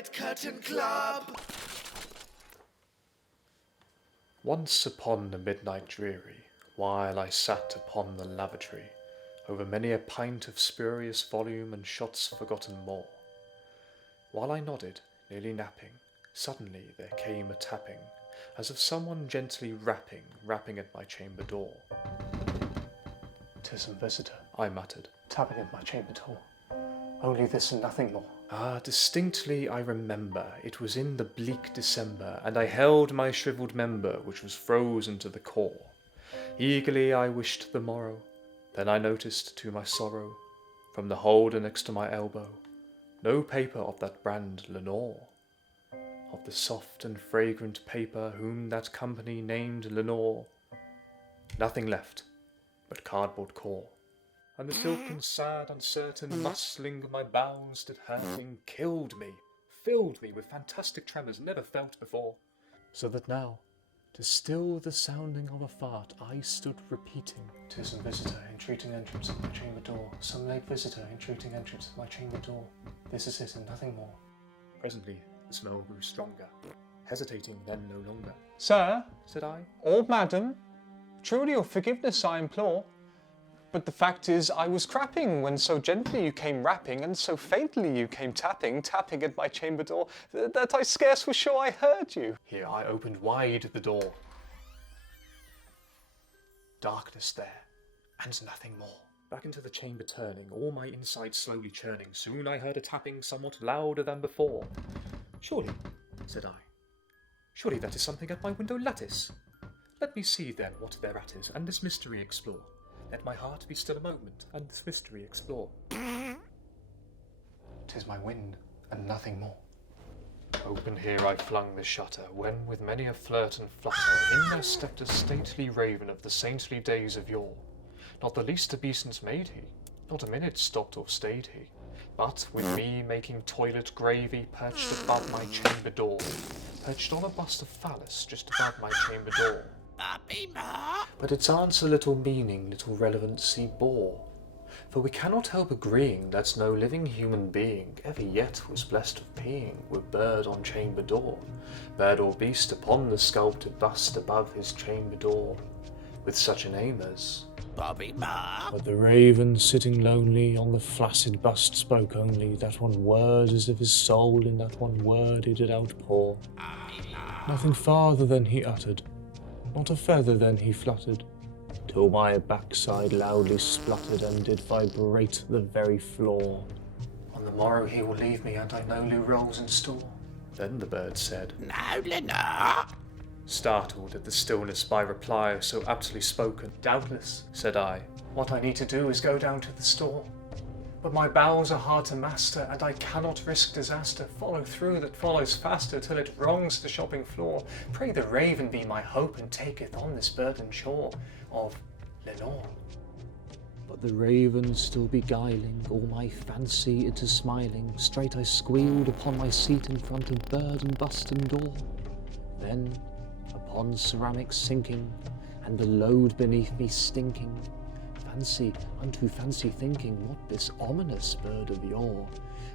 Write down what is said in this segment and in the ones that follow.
Midnight Curtain Club. Once upon a midnight dreary, while I sat upon the lavatory, over many a pint of spurious volume and shots forgotten more, while I nodded, nearly napping, suddenly there came a tapping, as of someone gently rapping at my chamber door. "'Tis some visitor," I muttered, tapping at my chamber door. "Only this and nothing more." Distinctly I remember, it was in the bleak December, and I held my shrivelled member, which was frozen to the core. Eagerly I wished the morrow, then I noticed, to my sorrow, from the holder next to my elbow, no paper of that brand Lenore, of the soft and fragrant paper whom that company named Lenore. Nothing left but cardboard core. And the silken, sad, uncertain rustling of my bowels did hurting, killed me, filled me with fantastic tremors never felt before. So that now, to still the sounding of a fart, I stood repeating, "'Tis some visitor entreating entrance at my chamber door. Some late visitor entreating entrance at my chamber door. This is it and nothing more." Presently the smell grew stronger, hesitating then no longer. "Sir," said I, "or madam, truly your forgiveness I implore. But the fact is, I was crapping when so gently you came rapping, and so faintly you came tapping at my chamber door, that I scarce was sure I heard you." Here I opened wide the door. Darkness there, and nothing more. Back into the chamber turning, all my insides slowly churning, soon I heard a tapping somewhat louder than before. "Surely," said I, "surely that is something at my window lattice. Let me see then what thereat is, and this mystery explore. Let my heart be still a moment, and this mystery explore." "'Tis my wind, and nothing more." Open here I flung the shutter, when with many a flirt and flutter, in there stepped a stately raven of the saintly days of yore. Not the least obeisance made he, not a minute stopped or stayed he, but, with me making toilet gravy, perched above my chamber door, perched on a bust of Phallus just above my chamber door. But its answer little meaning, little relevancy bore, for we cannot help agreeing that no living human being ever yet was blessed of peeing with bird on chamber door, bird or beast upon the sculpted bust above his chamber door, with such a name as Bobby Ma. But the raven, sitting lonely on the flaccid bust, spoke only that one word, as if his soul in that one word he did outpour. Nothing farther than he uttered, not a feather then he fluttered, till my backside loudly spluttered and did vibrate the very floor. "On the morrow he will leave me, and I know new rolls in store." Then the bird said, "Now, Lenore," startled at the stillness by reply so aptly spoken. "Doubtless," said I, "what I need to do is go down to the store. But my bowels are hard to master, and I cannot risk disaster. Follow through that follows faster, till it wrongs the shopping floor. Pray the raven be my hope, and taketh on this burden shore of Lenore." But the raven still beguiling all my fancy into smiling, straight I squealed upon my seat in front of bird and bust and door. Then, upon ceramic sinking, and the load beneath me stinking, fancy unto fancy thinking, what this ominous bird of yore,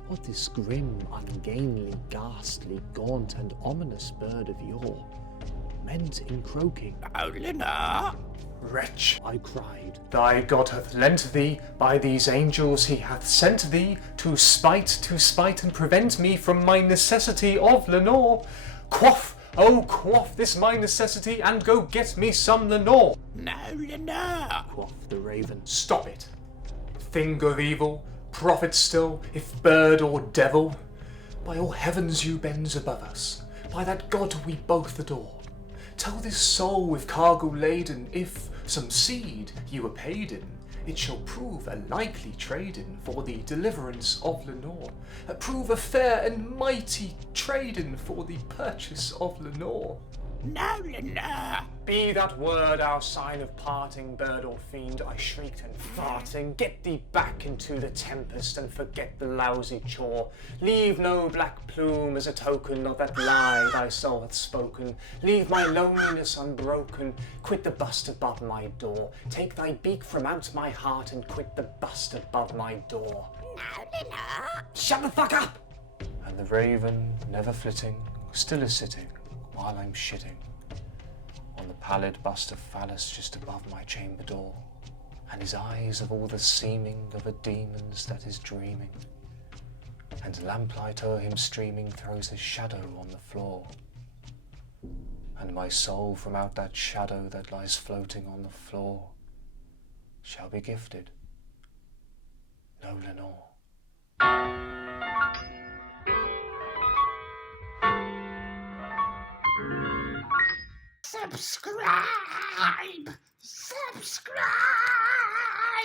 what this grim, ungainly, ghastly, gaunt, and ominous bird of yore meant in croaking. "Oh, Lenore!" "Wretch," I cried, "thy God hath lent thee, by these angels he hath sent thee, to spite and prevent me from my necessity of Lenore. Quaff, oh quaff this my necessity, and go get me some Lenore." "No, Lenore," quoth the raven. "Stop it, thing of evil, prophet still, if bird or devil. By all heavens you bends above us, by that God we both adore. Tell this soul with cargo laden, if some seed you were paid in, it shall prove a likely trade-in for the deliverance of Lenore. Prove a fair and mighty trade-in for the purchase of Lenore." "No, Lenore." "Be that word our sign of parting, bird or fiend," I shrieked and farting. "Get thee back into the tempest, and forget the lousy chore. Leave no black plume as a token of that lie thy soul hath spoken. Leave my loneliness unbroken. Quit the bust above my door. Take thy beak from out my heart, and quit the bust above my door." "No, Lenore." "Shut the fuck up!" And And the raven, never flitting, still is sitting while I'm shitting on the pallid bust of Phallus just above my chamber door, and his eyes have all the seeming of a demon's that is dreaming, and lamplight o'er him streaming throws his shadow on the floor, and my soul from out that shadow that lies floating on the floor shall be gifted no Lenore. Subscribe! Subscribe!